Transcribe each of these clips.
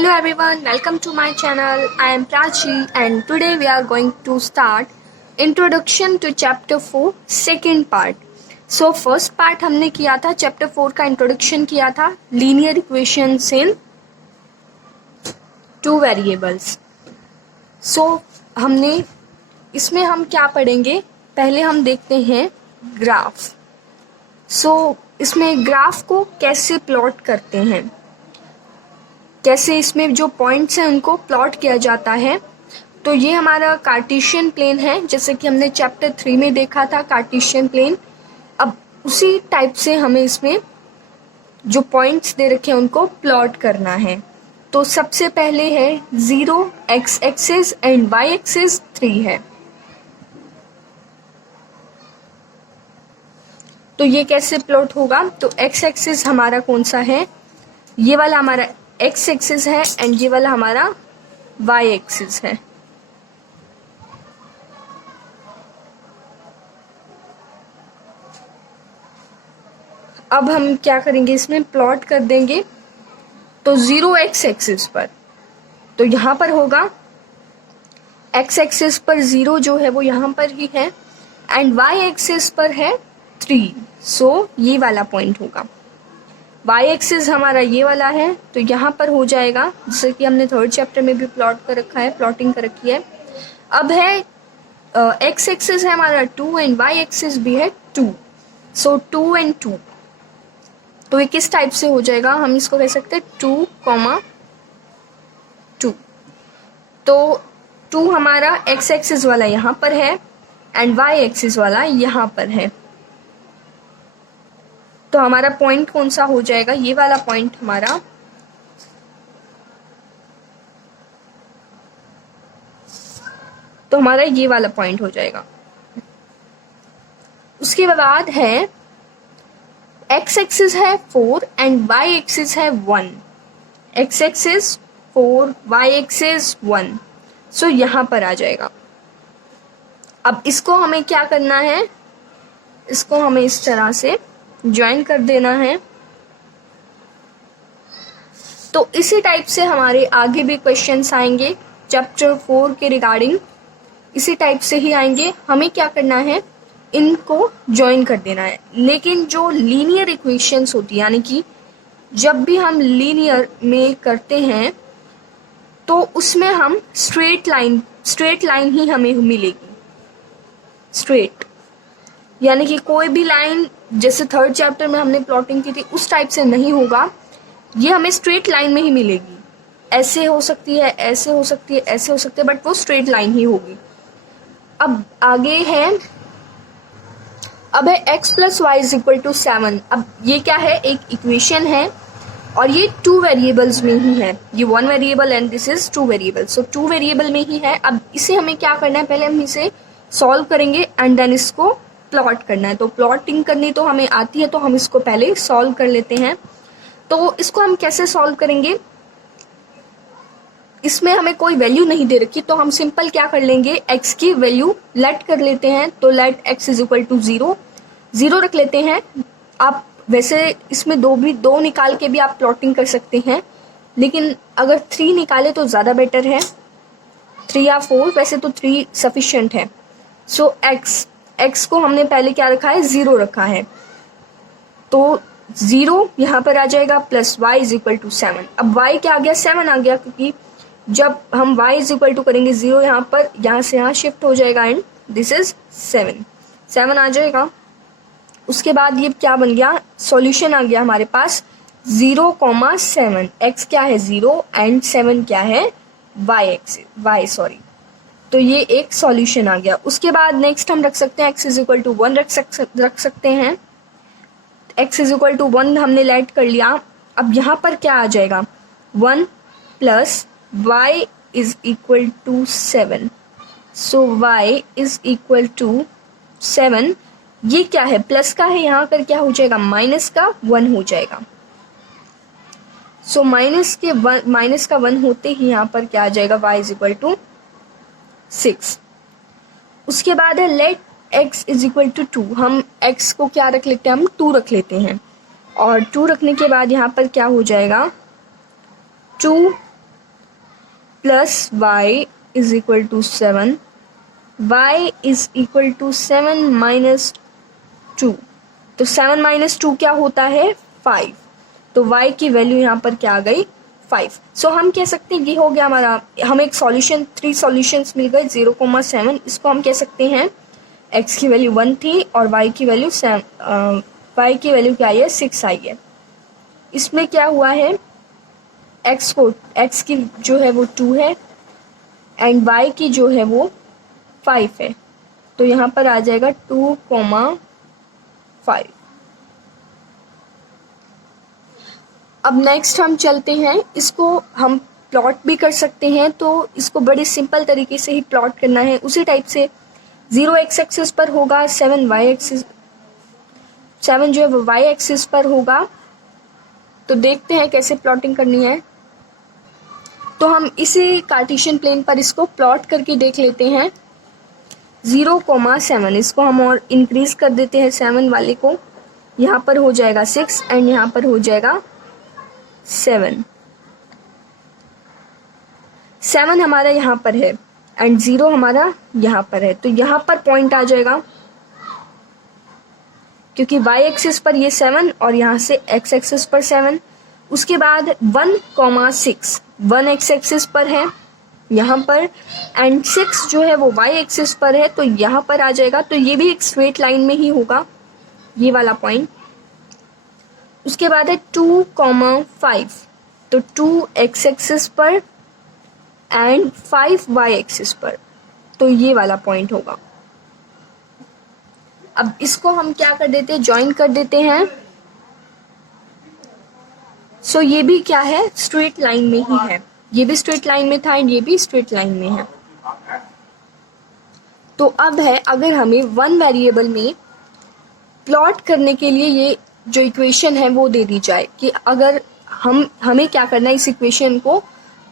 Hello everyone, welcome to my channel. I am Prachi and today we are going to start Introduction to Chapter 4 second part. So first part हमने किया था Chapter 4 का introduction किया था Linear Equations in Two Variables. So हमने इसमें हम क्या पढ़ेंगे, पहले हम देखते हैं ग्राफ. So इसमें ग्राफ को कैसे प्लॉट करते हैं, कैसे इसमें जो पॉइंट्स हैं उनको प्लॉट किया जाता है. तो ये हमारा कार्टेशियन प्लेन है, जैसे कि हमने चैप्टर 3 में देखा था कार्टेशियन प्लेन. अब उसी टाइप से हमें इसमें जो पॉइंट्स दे रखे हैं उनको प्लॉट करना है. तो सबसे पहले है 0 x axis and y axis 3 है. तो ये कैसे प्लॉट होगा, तो x एक्सिस हमारा कौन सा है, ये वाला हमारा x एक्सिस है एंड ये वाला हमारा y एक्सिस है. अब हम क्या करेंगे, इसमें प्लॉट कर देंगे. तो 0 x एक्सिस पर, तो यहाँ पर होगा x एक्सिस पर 0 जो है वो यहाँ पर ही है एंड y एक्सिस पर है 3. सो ये वाला पॉइंट होगा. y एक्सिस हमारा ये वाला है, तो यहाँ पर हो जाएगा, जैसे कि हमने थर्ड चैप्टर में भी प्लॉट कर रखा है, प्लॉटिंग कर रखी है. अब है x एक्सिस है हमारा 2 एंड y एक्सिस भी है 2. सो 2 एंड 2, तो ये किस टाइप से हो जाएगा, हम इसको कह सकते हैं 2, 2. तो 2 हमारा x एक्सिस वाला यहाँ पर है एंड y एक्सिस वाला यहाँ पर है. तो हमारा पॉइंट कौन सा हो जाएगा, ये वाला पॉइंट हमारा ये वाला पॉइंट हो जाएगा. उसके बाद है x एक्सिस है 4 एंड y एक्सिस है 1. x axis 4, y axis 1. सो यहाँ पर आ जाएगा. अब इसको हमें क्या करना है, इसको हमें इस तरह से ज्वाइन कर देना है. तो इसी टाइप से हमारे आगे भी क्वेश्चंस आएंगे चैप्टर 4 के रिगार्डिंग, इसी टाइप से ही आएंगे. हमें क्या करना है, इनको ज्वाइन कर देना है. लेकिन जो लीनियर इक्वेशंस होती है, यानी कि जब भी हम लीनियर में करते हैं तो उसमें हम स्ट्रेट लाइन ही हमें मिलेगी. स्ट्रेट यानी कि कोई भी लाइन, जैसे थर्ड चैप्टर में हमने प्लॉटिंग की थी उस टाइप से नहीं होगा, ये हमें स्ट्रेट लाइन में ही मिलेगी. ऐसे हो सकती है, ऐसे हो सकती है, ऐसे हो सकती है, बट वो स्ट्रेट लाइन ही होगी. अब आगे है, अब है x plus y is equal to 7. अब ये क्या है, एक इक्वेशन है और ये 2 वेरिएबल्स में ही है. ये 1 variable and this is 2 variable. So 2 variable में ही है. अब इसे हमें क्या करना है, पहले हम इसे सॉल्व करेंगे एंड देन इसको प्लॉट करना है. तो प्लॉटिंग करनी तो हमें आती है, तो हम इसको पहले सॉल्व कर लेते हैं. तो इसको हम कैसे सॉल्व करेंगे, इसमें हमें कोई वैल्यू नहीं दे रखी, तो हम सिंपल क्या कर लेंगे, x की वैल्यू लेट कर लेते हैं. तो let x is equal to 0 रख लेते हैं. आप वैसे इसमें दो निकाल के भी आप प्लॉटिंग कर सकते हैं, लेकिन अगर 3 निकाले तो ज़्यादा बेटर है. 3 या 4, वैसे तो 3 सफिशिएंट है. सो x को हमने पहले क्या रखा है, 0 रखा है, तो 0 यहाँ पर आ जाएगा plus y is equal to 7. अब y क्या आ गया, 7 आ गया, क्योंकि जब हम y इज इक्वल टू करेंगे 0 यहाँ पर, यहाँ से यहाँ शिफ्ट हो जाएगा एंड दिस इज 7 आ जाएगा. उसके बाद ये क्या बन गया, सॉल्यूशन आ गया हमारे पास 0,7. x क्या है 0 एंड 7 क्या है y. तो ये एक सॉल्यूशन आ गया. उसके बाद नेक्स्ट हम रख सकते हैं x इज इक्वल टू 1 रख सकते हैं. x इज इक्वल टू 1 हमने लेट कर लिया. अब यहाँ पर क्या आ जाएगा, 1 plus y is equal to 7. So y is equal to 7. ये क्या है, प्लस का है, यहाँ पर क्या हो जाएगा, माइनस का 1 हो जाएगा. सो माइनस का 1 होते ही यहाँ पर क्या आ जाएगा, y इज इक्वल टू 6. उसके बाद है let x is equal to 2. हम x को क्या रख लेते हैं, हम 2 रख लेते हैं. और 2 रखने के बाद यहाँ पर क्या हो जाएगा, 2 plus y is equal to 7, y is equal to 7 minus 2। तो 7 माइनस 2 क्या होता है 5। तो y की वैल्यू यहाँ पर क्या आ गई 5। सो हम कह सकते हैं ये हो गया हमारा, हमें एक सॉल्यूशन 3 सॉल्यूशंस मिल गए 0,7। इसको हम कह सकते हैं x की वैल्यू 1 थी और y की वैल्यू क्या आई है 6 आई है। इसमें क्या हुआ है x की जो है वो 2 है एंड y की जो है वो 5 है। तो यहाँ पर आ जाएगा 2,5। अब नेक्स्ट हम चलते हैं, इसको हम प्लॉट भी कर सकते हैं। तो इसको बड़े सिंपल तरीके से ही प्लॉट करना है। उसी टाइप से 0 एक्स एक्सिस पर होगा, 7 जो है वो वाई एक्सिस पर होगा। तो देखते हैं कैसे प्लॉटिंग करनी है। तो हम इसी कार्टेशियन प्लेन पर इसको प्लॉट करके देख लेते हैं। 0,7 इसको हम और इंक्रीज कर देते हैं 7 वाले को। यहाँ पर हो जाएगा 6 एंड यहाँ पर हो जाएगा 7 हमारा यहाँ पर है एंड 0 हमारा यहाँ पर है। तो यहाँ पर पॉइंट आ जाएगा क्योंकि y एक्सिस पर ये 7 और यहाँ से x एक्सिस पर 7। उसके बाद 1,6 1 x एक्सिस पर है यहाँ पर एंड 6 जो है वो y एक्सिस पर है। तो यहाँ पर आ जाएगा। तो ये भी एक स्ट्रेट लाइन में ही होगा ये वाला पॉइंट। उसके बाद है 2,5 तो 2 x एक्सिस पर एंड 5 y एक्सिस पर। तो ये वाला पॉइंट होगा। अब इसको हम क्या कर देते हैं ज्वाइन कर देते हैं। सो ये भी क्या है स्ट्रेट लाइन में ही है, ये भी स्ट्रेट लाइन में था एंड ये भी स्ट्रेट लाइन में है। तो अब है अगर हमें वन वेरिएबल में प्लॉट करने के लिए ये जो इक्वेशन है वो दे दी जाए कि अगर हमें क्या करना है इस इक्वेशन को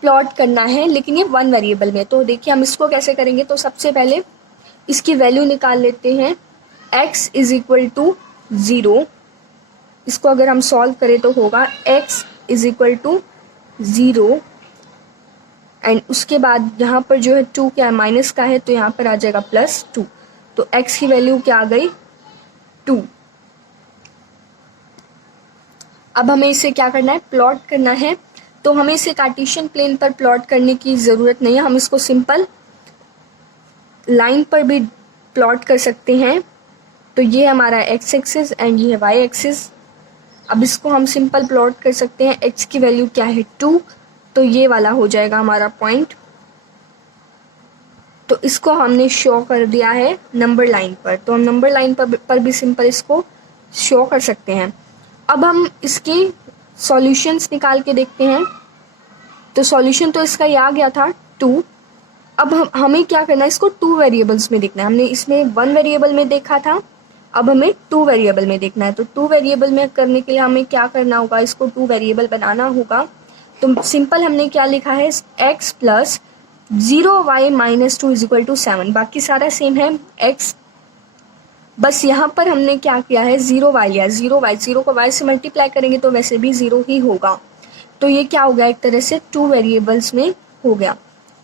प्लॉट करना है लेकिन ये वन वेरिएबल में। तो देखिए हम इसको कैसे करेंगे। तो सबसे पहले इसकी वैल्यू निकाल लेते हैं। x इज इक्वल टू 0, इसको अगर हम सॉल्व करें तो होगा x is equal to 0 and उसके बाद यहाँ पर जो है 2 क्या है माइनस का है तो यहाँ पर आ जाएगा +2। तो x की वैल्यू क्या आ गई 2। अब हमें इसे क्या करना है प्लॉट करना है। तो हमें इसे कार्टेशियन प्लेन पर प्लॉट करने की ज़रूरत नहीं है, हम इसको सिंपल लाइन पर भी प्लॉट कर सकते हैं। तो ये हमारा x एक्सिस एंड ये है y एक्सिस। अब इसको हम सिंपल प्लॉट कर सकते हैं। x की वैल्यू क्या है 2 तो ये वाला हो जाएगा हमारा पॉइंट। तो इसको हमने शो कर दिया है नंबर लाइन पर। तो हम नंबर लाइन पर भी सिंपल इसको शो कर सकते हैं। अब हम इसके सॉल्यूशंस निकाल के देखते हैं। तो सॉल्यूशन तो इसका ये आ गया था 2। अब हमें क्या करना है इसको 2 वेरिएबल्स में देखना है। हमने इसमें 1 वेरिएबल में देखा था, अब हमें 2 वेरिएबल में देखना है। तो 2 वेरिएबल में करने के लिए हमें क्या करना होगा इसको 2 वेरिएबल बनाना होगा। तो सिंपल हमने क्या लिखा है x plus 0y minus 2 is equal to 7। बाकी सारा सेम है x, बस यहाँ पर हमने क्या किया है 0y लिया। 0 को y से मल्टीप्लाई करेंगे तो वैसे भी 0 ही होगा। तो ये क्या हो गया एक तरह से 2 वेरिएबल्स में हो गया।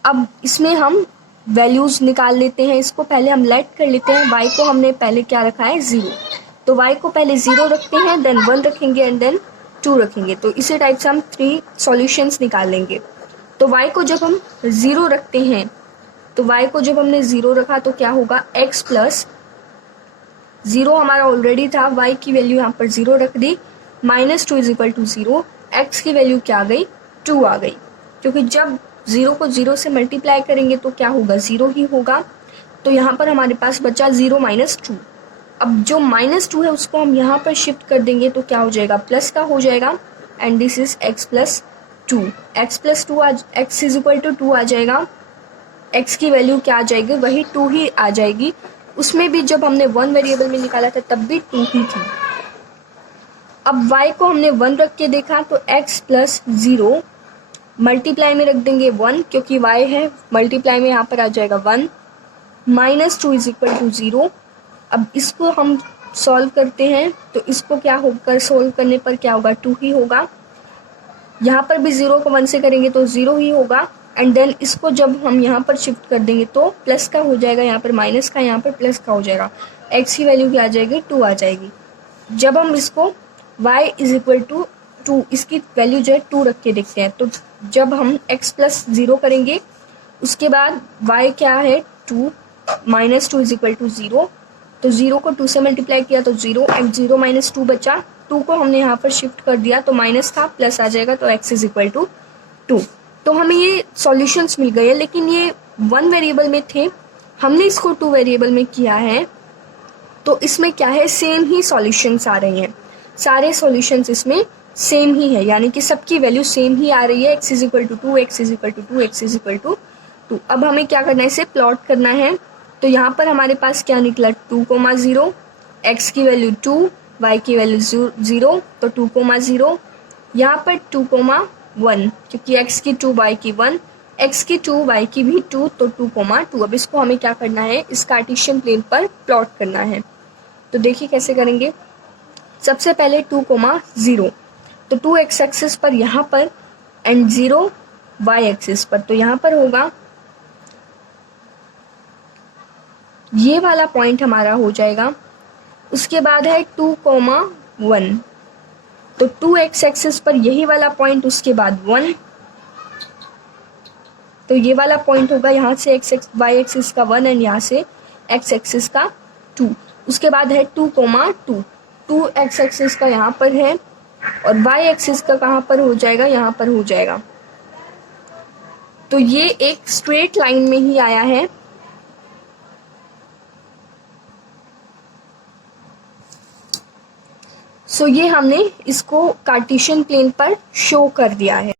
अब इसमें हम वैल्यूज़ निकाल लेते हैं। इसको पहले हम लेट कर लेते हैं। y को हमने पहले क्या रखा है 0, तो y को पहले 0 रखते हैं, देन 1 रखेंगे एंड देन 2 रखेंगे। तो इसी टाइप से हम 3 सॉल्यूशंस निकाल लेंगे। तो y को जब हम 0 रखते हैं तो y को जब हमने 0 रखा तो क्या होगा x प्लस 0 हमारा ऑलरेडी था, y की वैल्यू यहाँ पर 0 रख दी, minus 2 is equal to 0। x की वैल्यू क्या आ गई 2 आ गई, क्योंकि जब 0 को 0 से मल्टीप्लाई करेंगे तो क्या होगा 0 ही होगा। तो यहाँ पर हमारे पास बचा 0 माइनस 2। अब जो -2 है उसको हम यहाँ पर शिफ्ट कर देंगे तो क्या हो जाएगा प्लस का हो जाएगा and this is x plus 2। x is equal to 2 आ जाएगा। x की वैल्यू क्या आ जाएगी वही 2 ही आ जाएगी। उसमें भी जब हमने 1 वेरिएबल में निकाला था तब भी 2 ही थी। अब y को हमने 1 रख के देखा तो x प्लस 0 मल्टीप्लाई में रख देंगे 1 क्योंकि y है, मल्टीप्लाई में यहाँ पर आ जाएगा 1 माइनस 2 इज इक्वल टू 0। अब इसको हम सॉल्व करते हैं तो इसको क्या होकर सॉल्व करने पर क्या होगा 2 ही होगा। यहाँ पर भी 0 को 1 से करेंगे तो 0 ही होगा एंड देन इसको जब हम यहाँ पर शिफ्ट कर देंगे तो प्लस का हो जाएगा, यहाँ पर माइनस का, यहाँ पर प्लस का हो जाएगा। x की वैल्यू क्या आ जाएगी, 2 आ जाएगी। जब हम इसको y इज इक्वल टू 2, इसकी वैल्यू जो है 2 रख के देखते हैं, तो जब हम x प्लस 0 करेंगे उसके बाद y क्या है 2, माइनस 2 इज इक्वल टू 0, तो 0 को 2 से मल्टीप्लाई किया तो 0, x 0 माइनस 2 बचा, 2 को हमने यहाँ पर शिफ्ट कर दिया तो माइनस था, प्लस आ जाएगा, तो x इज इक्वल टू 2। तो हमें ये सॉल्यूशंस मिल गए हैं, लेकिन ये 1 वेरिएबल में थे, हमने इसको 2 वेरिएबल में किया है, तो इसमें क्या है, सेम ही सॉल्यूशंस आ रही हैं, सारे सॉल्यूशंस इसमें सेम ही है, यानी कि सबकी वैल्यू सेम ही आ रही है, x is equal to 2, x is equal to 2, x is equal to 2। अब हमें क्या करना है, इसे प्लॉट करना है। तो यहाँ पर हमारे पास क्या निकला, 2,0, x की वैल्यू 2, y की वैल्यू 0, तो 2,0, यहाँ पर 2,1, क्योंकि x की 2, y की 1, x की 2, y की भी 2, तो 2,2। अब इसको हमें क्या करना है, इस कार्टेशियन प्लेन पर प्लॉट करना है। तो देखिए कैसे करेंगे। सबसे पहले 2,0, तो 2 x एक्सिस पर यहाँ पर एंड 0 y एक्सिस पर, तो यहाँ पर होगा ये वाला पॉइंट हमारा हो जाएगा। उसके बाद है 2,1, तो 2 x एक्सिस पर यही वाला पॉइंट, उसके बाद 1, तो ये वाला पॉइंट होगा यहाँ से y एक्सिस का 1 एंड यहाँ से x एक्सिस का 2। उसके बाद है 2,2, 2 x एक्सिस का यहाँ पर है और y एक्सिस का कहाँ पर हो जाएगा, यहाँ पर हो जाएगा। तो ये एक स्ट्रेट लाइन में ही आया है। सो ये हमने इसको कार्टेशियन प्लेन पर शो कर दिया है।